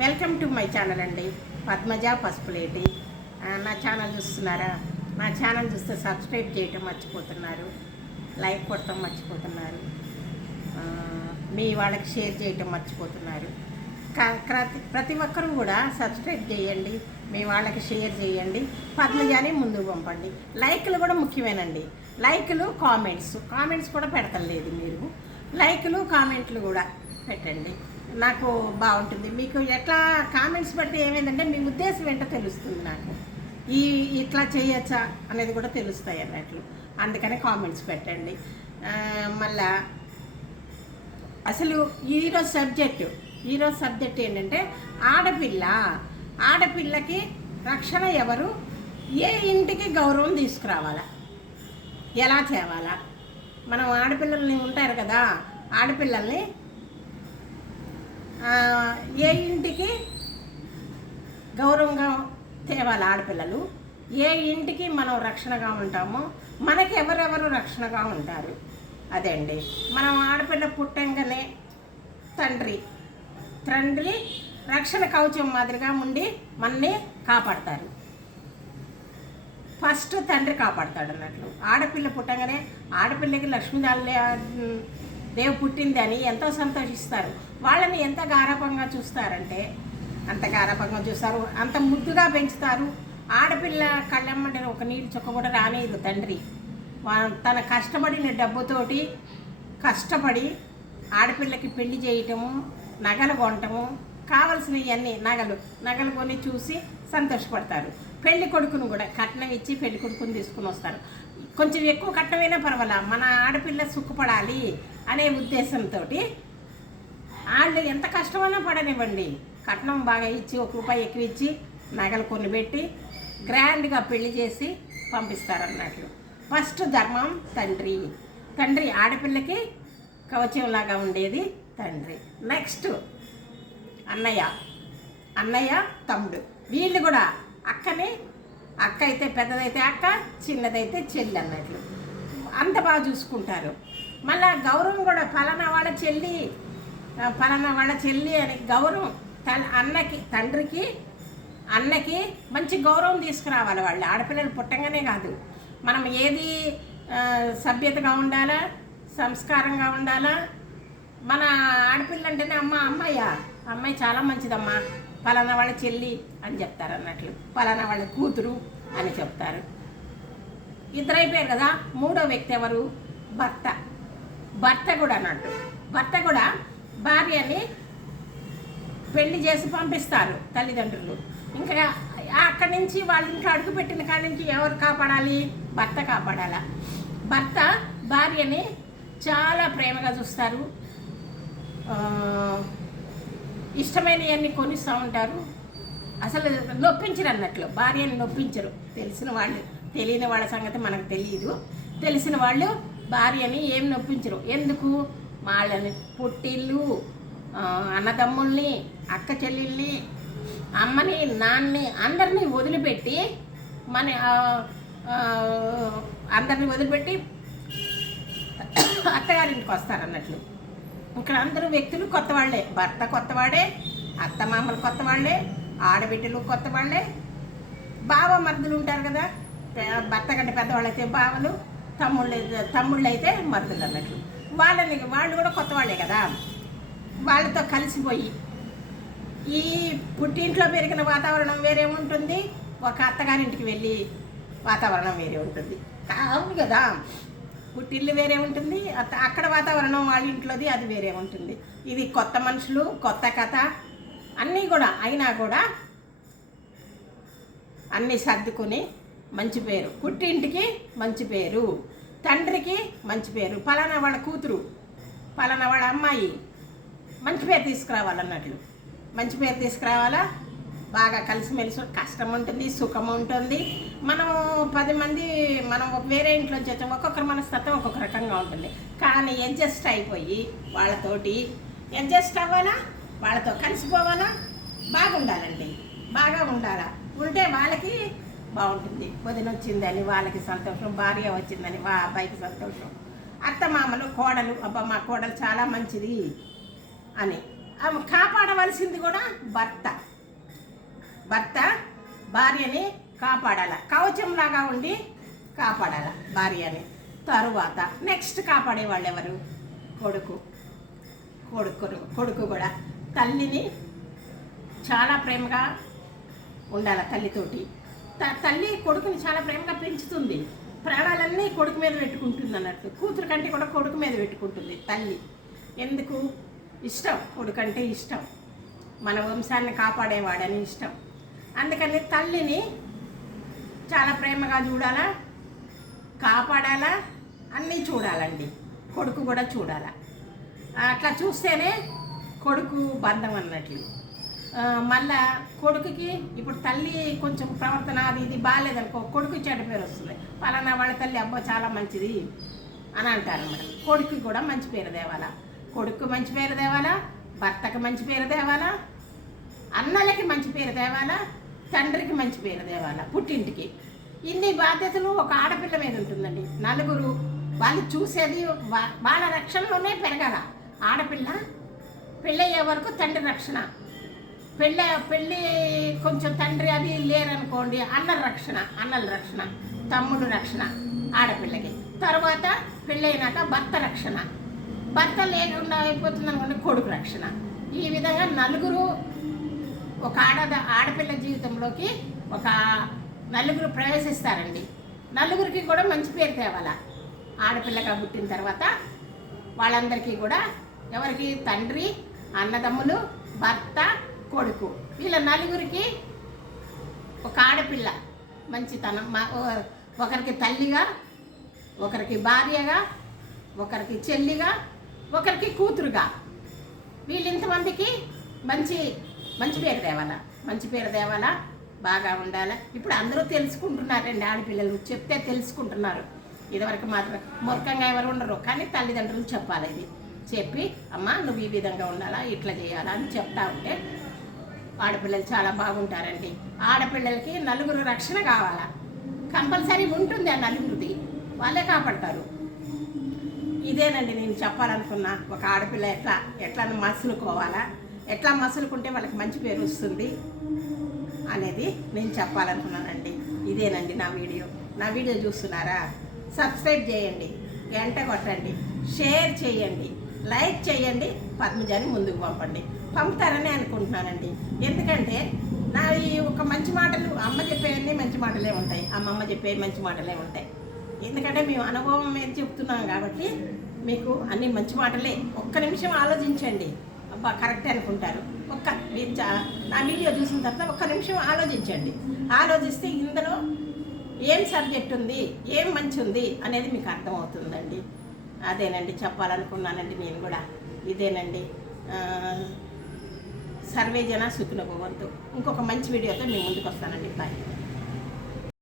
Welcome to my channel అండి, పద్మజ పసుపులేటి. నా channel చూస్తున్నారా? నా ఛానల్ చూస్తే సబ్స్క్రైబ్ చేయటం మర్చిపోతున్నారు, లైక్ కొడటం మర్చిపోతున్నారు, మీ వాళ్ళకి షేర్ చేయటం మర్చిపోతున్నారు. ప్రతి ఒక్కరూ కూడా సబ్స్క్రైబ్ చేయండి, మీ వాళ్ళకి షేర్ చేయండి, పద్మజాని ముందుకు పంపండి. లైక్లు కూడా ముఖ్యమేనండి. లైక్లు కామెంట్స్ కూడా పెడతలేదు. మీరు లైక్లు కామెంట్లు కూడా పెట్టండి, నాకు బాగుంటుంది. మీకు ఎట్లా కామెంట్స్ పెడితే ఏమైందంటే మీ ఉద్దేశం ఏంటో తెలుస్తుంది, నాకు ఇట్లా చేయొచ్చా అనేది కూడా తెలుస్తాయి అన్నట్లు. అందుకని కామెంట్స్ పెట్టండి. మళ్ళా అసలు ఈరోజు సబ్జెక్ట్ ఏంటంటే ఆడపిల్లకి రక్షణ ఎవరు, ఏ ఇంటికి గౌరవం తీసుకురావాలా, ఎలా తేవాలా. మనం ఆడపిల్లల్ని ఉంటారు కదా, ఆడపిల్లల్ని ఏ ఇంటికి గౌరవంగా తేవాలి. ఆడపిల్లలు ఏ ఇంటికి మనం రక్షణగా ఉంటామో మనకి ఎవరెవరు రక్షణగా ఉంటారు. అదే అండి, మనం ఆడపిల్ల పుట్టంగానే తండ్రి రక్షణ కవచం మాదిరిగా ఉండి మనని కాపాడతారు. ఫస్ట్ తండ్రి కాపాడతాడు అన్నట్లు. ఆడపిల్ల పుట్టంగానే ఆడపిల్లకి దేవు పుట్టింది అని ఎంతో సంతోషిస్తారు. వాళ్ళని ఎంత గారాపంగా చూస్తారంటే అంత గారాపంగా చూస్తారు, అంత ముద్దుగా పెంచుతారు. ఆడపిల్ల కళ్ళెమ్మడి ఒక నీళ్ళు చుక్క కూడా రానేది తండ్రి. తన కష్టపడిన డబ్బుతోటి కష్టపడి ఆడపిల్లకి పెళ్లి చేయటము, నగలు కొనటము, కావలసినవన్నీ నగలు కొని చూసి సంతోషపడతారు. పెళ్లి కొడుకును కూడా కట్నం ఇచ్చి పెళ్లి కొడుకుని తీసుకుని వస్తారు. కొంచెం ఎక్కువ కట్నమైనా పర్వాలా, మన ఆడపిల్ల సుఖపడాలి అనే ఉద్దేశంతో వాళ్ళు ఎంత కష్టమైనా పడనివ్వండి, కట్నం బాగా ఇచ్చి ₹1 ఎక్కువ ఇచ్చి నగలు కొన్ని పెట్టి గ్రాండ్గా పెళ్లి చేసి పంపిస్తారన్నట్లు. ఫస్ట్ ధర్మం తండ్రి ఆడపిల్లకి కవచంలాగా ఉండేది తండ్రి. నెక్స్ట్ అన్నయ్య తమ్ముడు, వీళ్ళు కూడా అక్క అయితే పెద్దదైతే అక్క, చిన్నదైతే చెల్లి అన్నట్లు అంత బాగా చూసుకుంటారు. మళ్ళా గౌరవం కూడా ఫలానా వాళ్ళ చెల్లి అని గౌరవం తండ్రికి అన్నకి మంచి గౌరవం తీసుకురావాలి. వాళ్ళు ఆడపిల్లలు పుట్టంగానే కాదు, మనం ఏది సభ్యతగా ఉండాలా, సంస్కారంగా ఉండాలా. మన ఆడపిల్ల అంటేనే అమ్మాయి చాలా మంచిదమ్మా, ఫలానా వాళ్ళ చెల్లి అని చెప్తారు అన్నట్లు, ఫలానా వాళ్ళ కూతురు అని చెప్తారు. ఇద్దరైపోయారు కదా, మూడో వ్యక్తి ఎవరు? భర్త కూడా అన్నట్టు. భర్త కూడా భార్యని పెళ్లి చేసి పంపిస్తారు తల్లిదండ్రులు. ఇంకా అక్కడి నుంచి వాళ్ళ ఇంట్లో అడుగుపెట్టిన కాడి నుంచి ఎవరు కాపాడాలి? భర్త కాపాడాలా. భర్త భార్యని చాలా ప్రేమగా చూస్తారు, ఇష్టమైనవన్నీ కొనిస్తూ ఉంటారు. అసలు నొప్పించరు అన్నట్లు, భార్యని నొప్పించరు. తెలియని వాళ్ళ సంగతి మనకు తెలియదు. తెలిసిన వాళ్ళు భార్యని ఏం నొప్పించరు. ఎందుకు? వాళ్ళని పుట్టిల్లు, అన్నదమ్ముల్ని, అక్క చెల్లెల్ని, అమ్మని, నాన్నని అందరినీ వదిలిపెట్టి అత్తగారింటికి వస్తారన్నట్లు. ఇక్కడ అందరూ వ్యక్తులు కొత్త వాళ్ళే, భర్త కొత్తవాడే, అత్తమామలు కొత్త వాళ్ళే, ఆడబిడ్డలు కొత్త వాళ్ళే, బావ మరుదులు ఉంటారు కదా, భర్త కంటే పెద్దవాళ్ళు అయితే బావలు, తమ్ముళ్ళు అయితే మరుదులు అన్నట్లు. వాళ్ళు కూడా కొత్త వాళ్ళే కదా. వాళ్ళతో కలిసిపోయి ఈ పుట్టింట్లో పెరిగిన వాతావరణం వేరే ఉంటుంది, ఒక అత్తగారింటికి వెళ్ళి వాతావరణం వేరే ఉంటుంది. అవును కదా, పుట్టిల్లు వేరే ఉంటుంది, అక్కడ వాతావరణం వాళ్ళ ఇంట్లోది అది వేరే ఉంటుంది. ఇది కొత్త మనుషులు, కొత్త కథ అన్నీ కూడా అయినా కూడా అన్నీ సర్దుకొని మంచి పేరు, పుట్టింటికి మంచి పేరు, తండ్రికి మంచి పేరు, ఫలానా వాళ్ళ కూతురు, ఫలానా వాళ్ళ అమ్మాయి మంచి పేరు తీసుకురావాలన్నట్లు. మంచి పేరు తీసుకురావాలా, బాగా కలిసిమెలిసి, కష్టం ఉంటుంది, సుఖం ఉంటుంది. మనం 10 మంది మనం వేరే ఇంట్లో వచ్చాం, ఒక్కొక్కరు మనస్తత్వం ఒక్కొక్క రకంగా ఉంటుంది. కానీ అడ్జస్ట్ అయిపోయి వాళ్ళతోటి అడ్జస్ట్ అవ్వాలా, వాళ్ళతో కలిసిపోవాలా, బాగుండాలండి, బాగా ఉండాలా. ఉంటే వాళ్ళకి బాగుంటుంది. వదిన వచ్చిందని వాళ్ళకి సంతోషం, భార్య వచ్చిందని అబ్బాయికి సంతోషం, అత్తమామలు, కోడలు, అబ్బా మా కోడలు చాలా మంచిది అని కాపాడవలసింది కూడా భర్త భార్యని కాపాడాల, కవచంలాగా ఉండి కాపాడాల భార్యని. తరువాత నెక్స్ట్ కాపాడే వాళ్ళు ఎవరు? కొడుకు కూడా తల్లిని చాలా ప్రేమగా ఉండాలి. తల్లితోటి తల్లి కొడుకుని చాలా ప్రేమగా పెంచుతుంది, ప్రాణాలన్నీ కొడుకు మీద పెట్టుకుంటుంది అన్నట్టు. కూతురు కంటే కూడా కొడుకు మీద పెట్టుకుంటుంది తల్లి. ఎందుకు? ఇష్టం, కొడుకు అంటే ఇష్టం, మన వంశాన్ని కాపాడేవాడని ఇష్టం. అందుకని తల్లిని చాలా ప్రేమగా చూడాలా, కాపాడాలా, అన్నీ చూడాలండి. కొడుకు కూడా చూడాలా. అట్లా చూస్తేనే కొడుకు బంధం అన్నట్లు. మళ్ళా కొడుకుకి ఇప్పుడు తల్లి కొంచెం ప్రవర్తన అది ఇది బాగాలేదనుకో, కొడుకు చెడ్డ పేరు వస్తుంది. పలానా వాళ్ళ తల్లి అబ్బా చాలా మంచిది అని అంటారు అన్నమాట. కొడుకు కూడా మంచి పేరు తేవాలా, కొడుకు మంచి పేరు తేవాలా, భర్తకు మంచి పేరు తేవాలా, అన్నలకి మంచి పేరు తేవాలా, తండ్రికి మంచి పేరు తేవాలా, పుట్టింటికి. ఇన్ని బాధ్యతలు ఒక ఆడపిల్ల మీద ఉంటుందండి. నలుగురు వాళ్ళు చూసేది వాళ్ళ రక్షణలోనే పెరగాల. ఆడపిల్ల పెళ్ళయ్యే వరకు తండ్రి రక్షణ, పెళ్ళి కొంచెం తండ్రి అది లేరనుకోండి అన్నల రక్షణ, తమ్ముడు రక్షణ ఆడపిల్లకి. తర్వాత పెళ్ళైనాక భర్త రక్షణ, భర్త లేకుండా అయిపోతుంది అనుకోండి కొడుకు రక్షణ. ఈ విధంగా నలుగురు ఒక ఆడపిల్ల జీవితంలోకి నలుగురు ప్రవేశిస్తారండి. నలుగురికి కూడా మంచి పేరు తేవాల. ఆడపిల్లగా పుట్టిన తర్వాత వాళ్ళందరికీ కూడా ఎవరికి? తండ్రి, అన్నదమ్ములు, భర్త, కొడుకు, వీళ్ళ నలుగురికి ఒక ఆడపిల్ల మంచితనం, ఒకరికి తల్లిగా, ఒకరికి భార్యగా, ఒకరికి చెల్లిగా, ఒకరికి కూతురుగా, వీళ్ళింతమందికి మంచి పేరు తేవాలా, బాగా ఉండాలి. ఇప్పుడు అందరూ తెలుసుకుంటున్నారండి, ఆడపిల్లలు చెప్తే తెలుసుకుంటున్నారు. ఇదివరకు మాత్రం మూర్ఖంగా ఎవరు ఉండరు, కానీ తల్లిదండ్రులు చెప్పాలి. ఇది చెప్పి అమ్మ నువ్వు ఈ విధంగా ఉండాలా, ఇట్లా చేయాలా అని చెప్తా ఉంటే ఆడపిల్లలు చాలా బాగుంటారండి. ఆడపిల్లలకి నలుగురు రక్షణ కావాలా, కంపల్సరీ ఉంటుంది. ఆ నలుగురిది వాళ్ళే కాపాడతారు. ఇదేనండి నేను చెప్పాలనుకున్నా. ఒక ఆడపిల్ల ఎట్లా మసులుకోవాలా, ఎట్లా మసులుకుంటే వాళ్ళకి మంచి పేరు వస్తుంది అనేది నేను చెప్పాలనుకున్నానండి. ఇదేనండి నా వీడియో చూస్తున్నారా? సబ్స్క్రైబ్ చేయండి, గంట కొట్టండి, షేర్ చేయండి, లైక్ చేయండి, పద్మజాని ముందుకు పంపుతారని అనుకుంటున్నానండి. ఎందుకంటే నా ఈ ఒక మంచి మాటలు అమ్మ చెప్పేవన్నీ మంచి మాటలే ఉంటాయి, అమ్మమ్మ చెప్పేవి మంచి మాటలే ఉంటాయి. ఎందుకంటే మేము అనుభవం మీద చెప్తున్నాం కాబట్టి మీకు అన్ని మంచి మాటలే. ఒక్క నిమిషం ఆలోచించండి, అబ్బా కరెక్ట్ అనుకుంటారు. నా వీడియో చూసిన తర్వాత ఒక్క నిమిషం ఆలోచించండి. ఆలోచిస్తే ఇందులో ఏం సబ్జెక్ట్ ఉంది, ఏం మంచి ఉంది అనేది మీకు అర్థమవుతుందండి. అదేనండి చెప్పాలనుకున్నానండి నేను కూడా. ఇదేనండి. సర్వే జన సుఖినో భవంతు. ఇంకొక మంచి వీడియోతో మీ ముందుకు వస్తానండి. బాయ్.